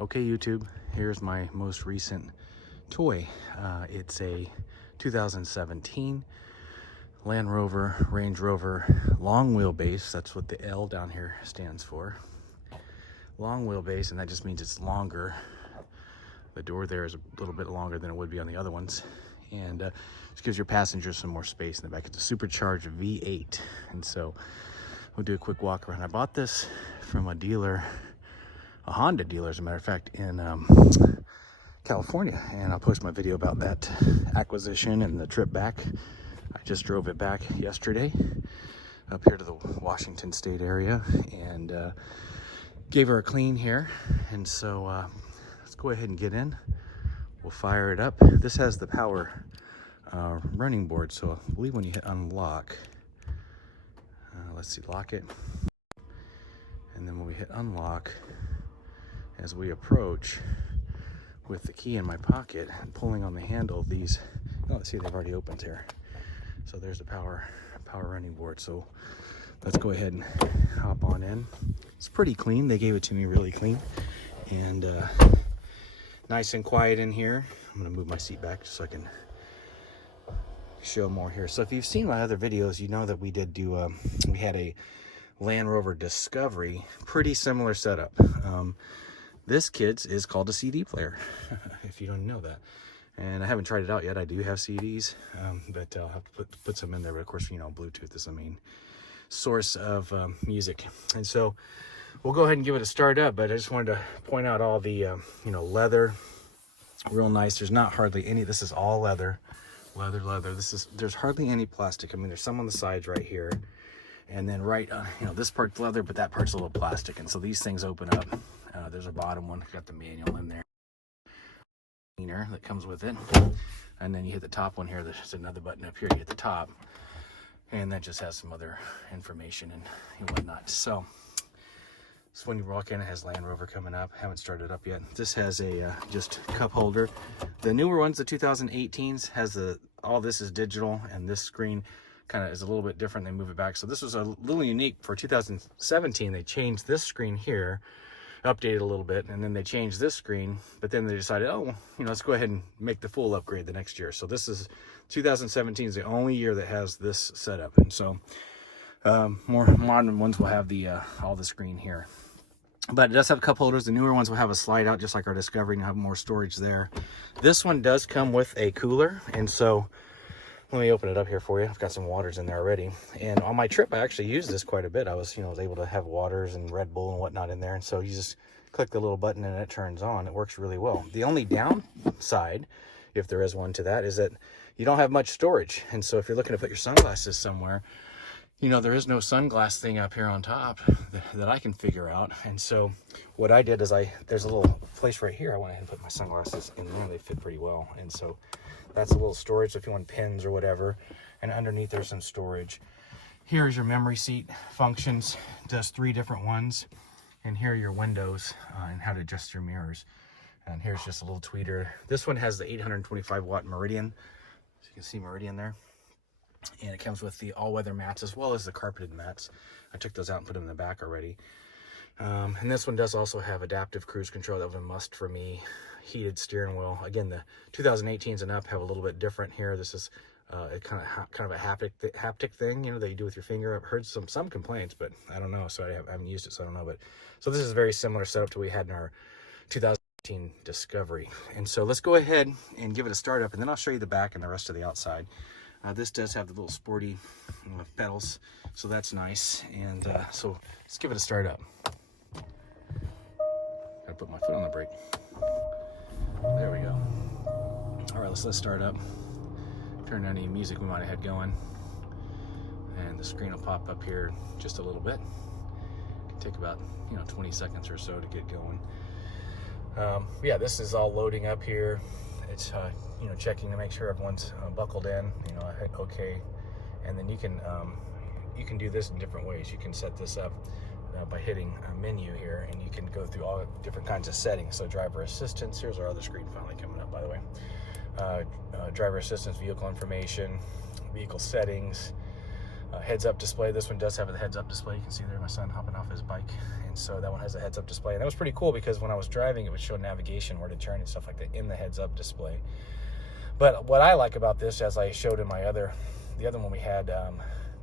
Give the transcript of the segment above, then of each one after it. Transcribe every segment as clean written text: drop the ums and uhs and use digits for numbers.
Okay, YouTube, here's my most recent toy. It's a 2017 Land Rover, Range Rover long wheelbase. That's what the L down here stands for. Long wheelbase, and that just means it's longer. The door there is a little bit longer than it would be on the other ones. And just gives your passengers some more space in the back. It's a Supercharged V8. And so we'll do a quick walk around. I bought this from a dealer, a Honda dealer, as a matter of fact, in California, and I'll post my video about that acquisition and the trip back. I just drove it back yesterday up here to the Washington State area and gave her a clean here. And so let's go ahead and get in. We'll fire it up. This has the power running board, so I believe when you hit unlock, let's see, lock it, and then when we hit unlock, as we approach with the key in my pocket and pulling on the handle, these, oh, let's see, they've already opened here. So there's the power running board. So let's go ahead and hop on in. It's pretty clean. They gave it to me really clean and nice and quiet in here. I'm gonna move my seat back just so I can show more here. So if you've seen my other videos, you know that we did do we had a Land Rover Discovery, pretty similar setup. This, kids, is called a CD player, if you don't know that. And I haven't tried it out yet. I do have CDs, but I'll have to put some in there. But of course, you know, Bluetooth is the main source of music. And so we'll go ahead and give it a start up. But I just wanted to point out all the, you know, leather, real nice. There's not hardly any. This is all leather. There's hardly any plastic. I mean, there's some on the sides right here. And then right, you know, this part's leather, but that part's a little plastic. And so these things open up. There's a bottom one, got the manual in there. Cleaner that comes with it. And then you hit the top one here. There's another button up here. You hit the top. And that just has some other information and whatnot. So when you walk in, it has Land Rover coming up. Haven't started up yet. This has a just cup holder. The newer ones, the 2018s, has all this is digital, and this screen kind of is a little bit different. They move it back. So this was a little unique for 2017. They changed this screen here, updated a little bit, and then they changed this screen, but then they decided, oh, you know, let's go ahead and make the full upgrade the next year. So this is 2017 is the only year that has this setup. And so more modern ones will have the all the screen here. But it does have cup holders. The newer ones will have a slide out, just like our Discovery, and have more storage there. This one does come with a cooler, and so let me open it up here for you. I've got some waters in there already. And on my trip, I actually used this quite a bit. I was, you know, able to have waters and Red Bull and whatnot in there. And so you just click the little button and it turns on. It works really well. The only downside, if there is one to that, is that you don't have much storage. And so if you're looking to put your sunglasses somewhere, you know, there is no sunglass thing up here on top that I can figure out. And so what I did is there's a little place right here. I went ahead and put my sunglasses in there. They fit pretty well. And so that's a little storage if you want pens or whatever. And underneath there's some storage. Here's your memory seat functions. It does 3 different ones. And here are your windows and how to adjust your mirrors. And here's just a little tweeter. This one has the 825 watt Meridian. So you can see Meridian there. And it comes with the all-weather mats as well as the carpeted mats. I took those out and put them in the back already. And this one does also have adaptive cruise control. That was a must for me. Heated steering wheel. Again, the 2018s and up have a little bit different here. This is a kind of a haptic thing, you know, that you do with your finger. I've heard some complaints, but I don't know. So I haven't used it, so I don't know. But so this is a very similar setup to what we had in our 2018 Discovery. And so let's go ahead and give it a start up, and then I'll show you the back and the rest of the outside. This does have the little sporty pedals, so that's nice. And so let's give it a start up. Gotta put my foot on the brake. There we go. All right, let's start up. Turn on any music we might have had going. And the screen will pop up here just a little bit. It can take about, you know, 20 seconds or so to get going. Yeah, this is all loading up here. It's you know, checking to make sure everyone's buckled in. You know, I hit OK, and then you can do this in different ways. You can set this up by hitting a menu here, and you can go through all different kinds of settings. So driver assistance. Here's our other screen finally coming up, by the way. Driver assistance, vehicle information, vehicle settings, heads-up display. This one does have a heads-up display. You can see there my son hopping off his bike, and so that one has a heads-up display. And that was pretty cool because when I was driving, it would show navigation, where to turn and stuff like that in the heads-up display. But what I like about this, as I showed in the other one we had,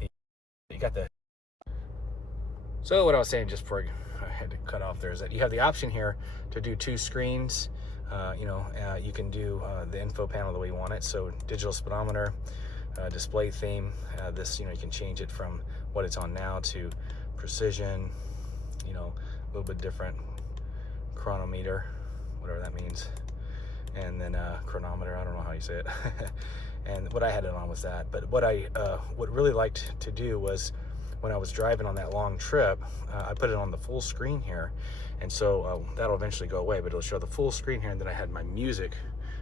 you got the. So what I was saying just before I had to cut off there is that you have the option here to do 2 screens. You can do the info panel the way you want it. So digital speedometer, display theme. This, you can change it from what it's on now to precision. A little bit different. Chronometer, whatever that means, and then chronometer. I don't know how you say it. And what I had it on was that. But what I really liked to do was, when I was driving on that long trip, I put it on the full screen here, and so that'll eventually go away, but it'll show the full screen here, and then I had my music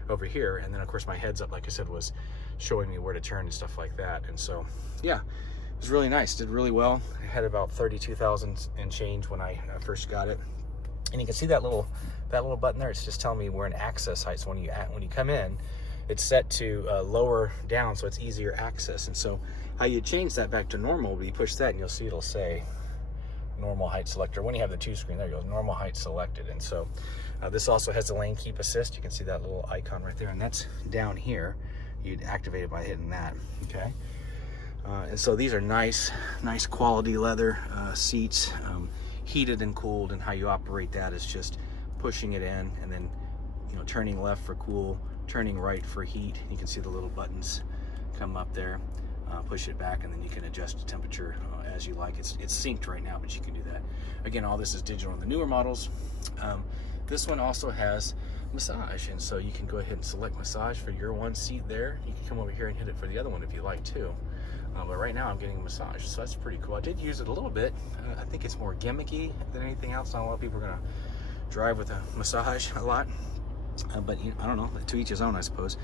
over here, and then of course my heads up, like I said, was showing me where to turn and stuff like that. And so yeah, it was really nice, did really well. I had about 32,000 and change when I first got it, and you can see that little button there. It's just telling me we're in access height. So when you come in, it's set to lower down, so it's easier access. And so how you change that back to normal, but you push that and you'll see it'll say normal height selector. When you have the 2 screen, there you go, normal height selected. And so this also has the lane keep assist. You can see that little icon right there, and that's down here. You'd activate it by hitting that, okay? And so these are nice quality leather seats, heated and cooled, and how you operate that is just pushing it in, and then turning left for cool, turning right for heat. You can see the little buttons come up there. Push it back, and then you can adjust the temperature as you like. It's synced right now, but you can do that. Again, all this is digital in the newer models. This one also has massage, and so you can go ahead and select massage for your one seat there. You can come over here and hit it for the other one if you like too. But right now I'm getting a massage, so that's pretty cool. I did use it a little bit. I think it's more gimmicky than anything else. Not a lot of people are gonna drive with a massage a lot, but I don't know, to each his own, I suppose.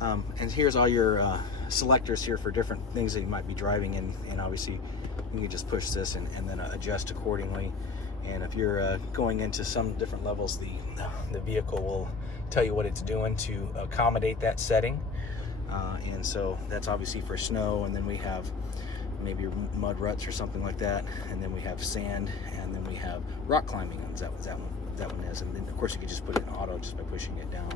And here's all your selectors here for different things that you might be driving in, and obviously you can just push this and then adjust accordingly. And if you're going into some different levels, the vehicle will tell you what it's doing to accommodate that setting. And so that's obviously for snow, and then we have maybe mud ruts or something like that, and then we have sand, and then we have rock climbing. That one is, and then of course you can just put it in auto just by pushing it down.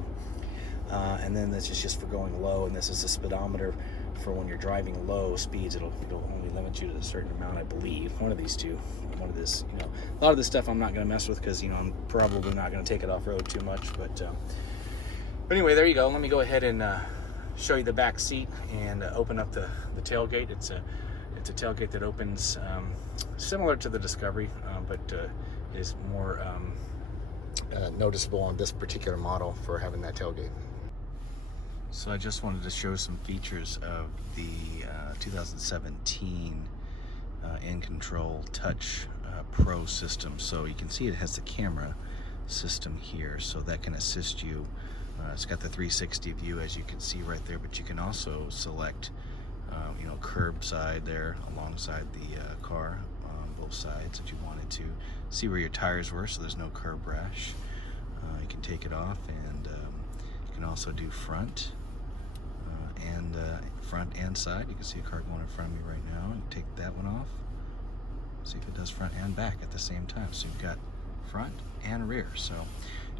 And then this is just for going low, and this is a speedometer for when you're driving low speeds. It'll only limit you to a certain amount, I believe. One of these two. One of this, a lot of this stuff I'm not going to mess with because I'm probably not going to take it off road too much. But anyway, there you go. Let me go ahead and show you the back seat and open up the tailgate. It's a tailgate that opens similar to the Discovery, but is more noticeable on this particular model for having that tailgate. So I just wanted to show some features of the 2017 In-Control Touch Pro system. So you can see it has the camera system here, so that can assist you. It's got the 360 view, as you can see right there, but you can also select curbside there alongside the car on both sides if you wanted to see where your tires were, so there's no curb rash. You can take it off, and you can also do front and side. You can see a car going in front of me right now, and take that one off. See if it does front and back at the same time. So you've got front and rear. So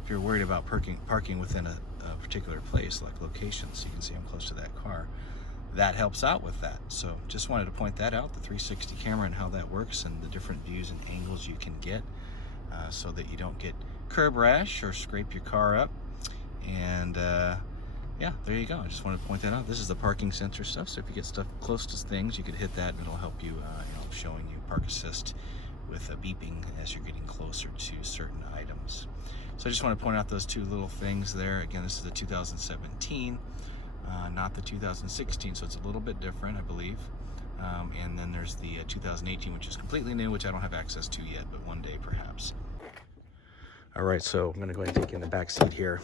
if you're worried about parking within a particular place, like locations, so you can see I'm close to that car, that helps out with that. So just wanted to point that out, the 360 camera and how that works, and the different views and angles you can get, so that you don't get curb rash or scrape your car up. And yeah, there you go. I just wanted to point that out. This is the parking sensor stuff, so if you get stuff close to things, you could hit that, and it'll help you, showing you park assist with a beeping as you're getting closer to certain items. So I just want to point out those two little things there. Again, this is the 2017, not the 2016, so it's a little bit different, I believe. And then there's the 2018, which is completely new, which I don't have access to yet, but one day perhaps. All right, so I'm going to go ahead and take you in the back seat here.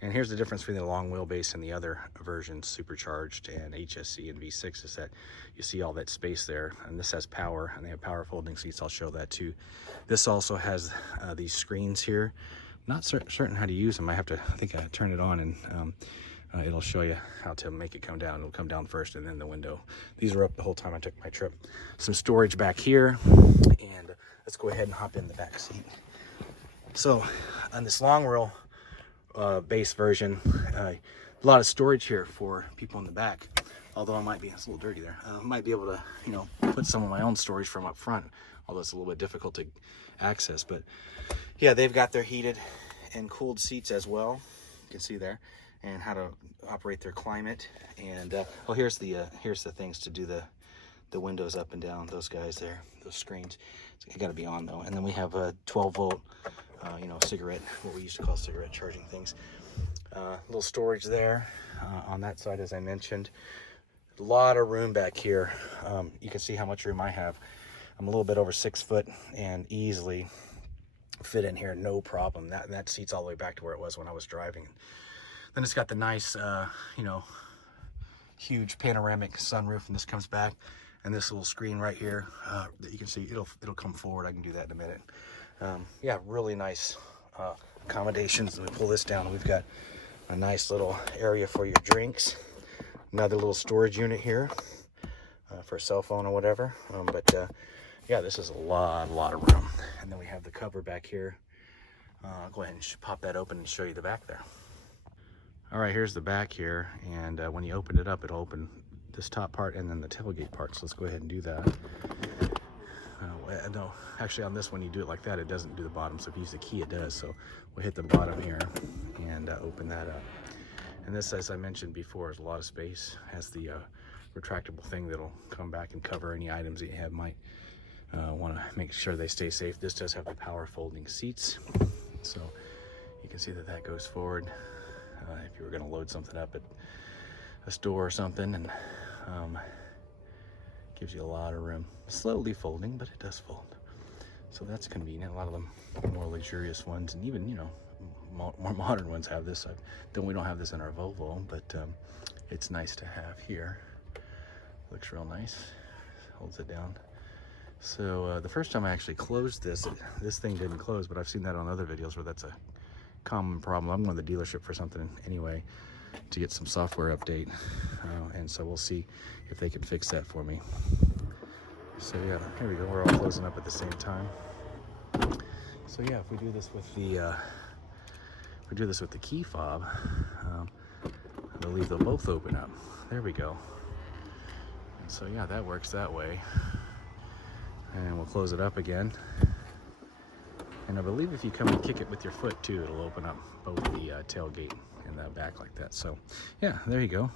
And here's the difference between the long wheelbase and the other versions, Supercharged and HSC and V6, is that you see all that space there. And this has power, and they have power folding seats. I'll show that too. This also has these screens here. Not certain how to use them. I think I turn it on and it'll show you how to make it come down. It'll come down first and then the window. These were up the whole time I took my trip. Some storage back here, and let's go ahead and hop in the back seat. So on this long wheel base version, a lot of storage here for people in the back. Although I might be, it's a little dirty there. Might be able to, you know, put some of my own storage from up front. Although it's a little bit difficult to access, but yeah, they've got their heated and cooled seats as well. You can see there, and how to operate their climate. And oh, here's the things to do the windows up and down. Those guys there, those screens. It's got to be on though. And then we have a 12-volt, you know, cigarette, what we used to call cigarette charging things. Little storage there on that side, as I mentioned. A lot of room back here. You can see how much room I have. I'm a little bit over 6 foot and easily fit in here, no problem. That seat's all the way back to where it was when I was driving. Then it's got the nice, you know, huge panoramic sunroof, and this comes back, and this little screen right here that you can see, it'll come forward. I can do that in a minute. Yeah, really nice accommodations. Let me pull this down. We've got a nice little area for your drinks. Another little storage unit here for a cell phone or whatever. Yeah, this is a lot of room. And then we have the cover back here. I'll go ahead and pop that open and show you the back there. All right, here's the back here. And when you open it up, it'll open this top part and then the tailgate part. So let's go ahead and do that. No, actually on this one, you do it like that. It doesn't do the bottom. So if you use the key, it does. So we'll hit the bottom here and open that up. And this, as I mentioned before, is a lot of space. Has the retractable thing that'll come back and cover any items that you have might want to make sure they stay safe. This does have the power folding seats, so you can see that goes forward if you were going to load something up at a store or something, and gives you a lot of room. Slowly folding, but it does fold, so that's convenient. A lot of them more luxurious ones, and even, you know, more modern ones have this. We don't have this in our Volvo, but it's nice to have here. Looks real nice. Holds it down. So the first time I actually closed this thing didn't close, but I've seen that on other videos where that's a common problem. I'm going to the dealership for something anyway to get some software update, and so we'll see if they can fix that for me. So yeah, here we go. We're all closing up at the same time. So yeah, if we do this with the key fob, I believe they'll both open up. There we go. And so yeah, that works that way. And we'll close it up again. And I believe if you come and kick it with your foot too, it'll open up both the tailgate and the back like that. So yeah, there you go.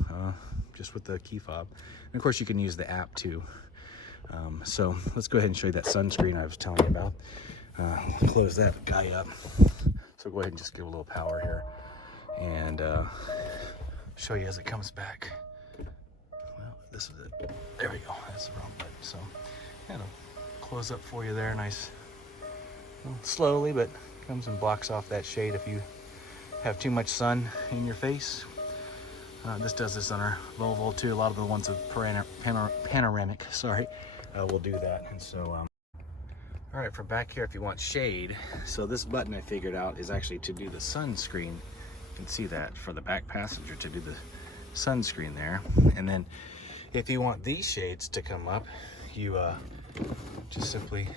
Just with the key fob. And of course you can use the app too. So let's go ahead and show you that sunscreen I was telling you about. Close that guy up. So go ahead and just give a little power here and show you as it comes back. Well, this is it. There we go. That's the wrong button. So yeah, it'll close up for you there, nice, well, slowly, but comes and blocks off that shade if you have too much sun in your face. This does this on our Volvo too. A lot of the ones with panoramic, will do that. And so, all right, from back here, if you want shade, so this button I figured out is actually to do the sunscreen. You can see that for the back passenger, to do the sunscreen there. And then if you want these shades to come up, you just simply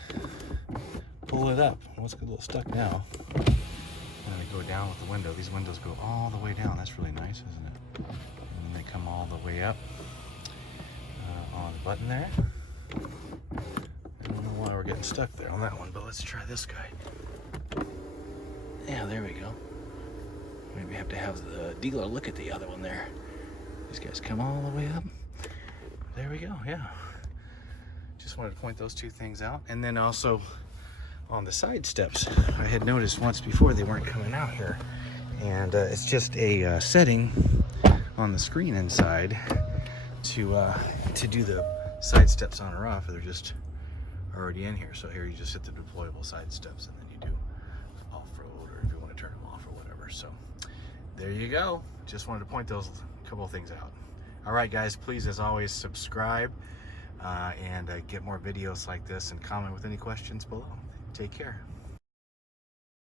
pull it up. Well, it's a little stuck now. And they go down with the window. These windows go all the way down. That's really nice, isn't it? And then they come all the way up on the button there. I don't know why we're getting stuck there on that one, but let's try this guy. Yeah, there we go. Maybe have to have the dealer look at the other one there. These guys come all the way up. There we go, yeah. Just wanted to point those two things out. And then also on the side steps, I had noticed once before they weren't coming out here. And it's just a setting on the screen inside to do the side steps on or off. They're just already in here. So here you just hit the deployable side steps, and then you do off-road, or if you want to turn them off or whatever. So there you go. Just wanted to point those couple of things out. All right, guys, please, as always, subscribe and get more videos like this, and comment with any questions below. Take care.